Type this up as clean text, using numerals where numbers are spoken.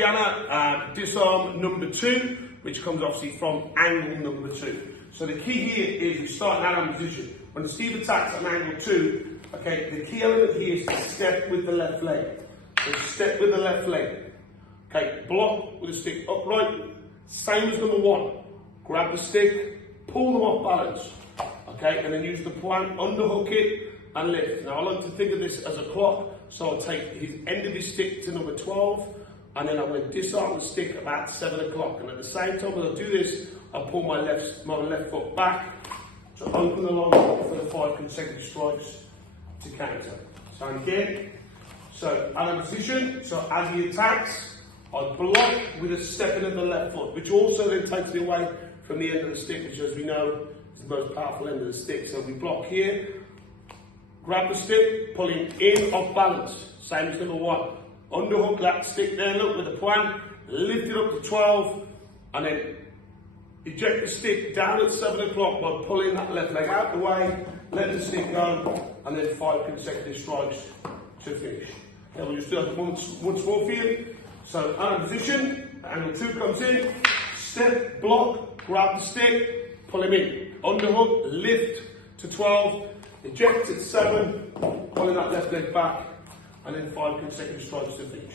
Dacayana Disarm Number 2, which comes obviously from angle number 2. So the key here is we start in that position. When Steve attacks at angle 2, okay, the key element here is to step with the left leg. So step with the left leg. Okay, block with the stick upright, same as number 1. Grab the stick, pull them off balance. Okay, and then use the point, underhook it, and lift. Now I like to think of this as a clock, so I'll take his end of his stick to number 12, and then I'm going to disarm the stick about 7 o'clock. And at the same time as I do this, I pull my left foot back to open the long hook for the 5 consecutive strikes to counter. So again, so out of position, so as he attacks, I block with a stepping of the left foot, which also then takes me away from the end of the stick, which as we know is the most powerful end of the stick. So we block here, grab the stick, pulling in off balance, same as number 1. Underhook that stick there, look with the point, lift it up to 12, and then eject the stick down at 7 o'clock by pulling that left leg out the way, let the stick go, and then 5 consecutive strikes to finish. Then we'll just do that once more for you. So out of position, angle 2 comes in, step, block, grab the stick, pull him in, underhook, lift to 12, eject at 7, pulling that left leg back, and then 5 consecutive strikes to finish.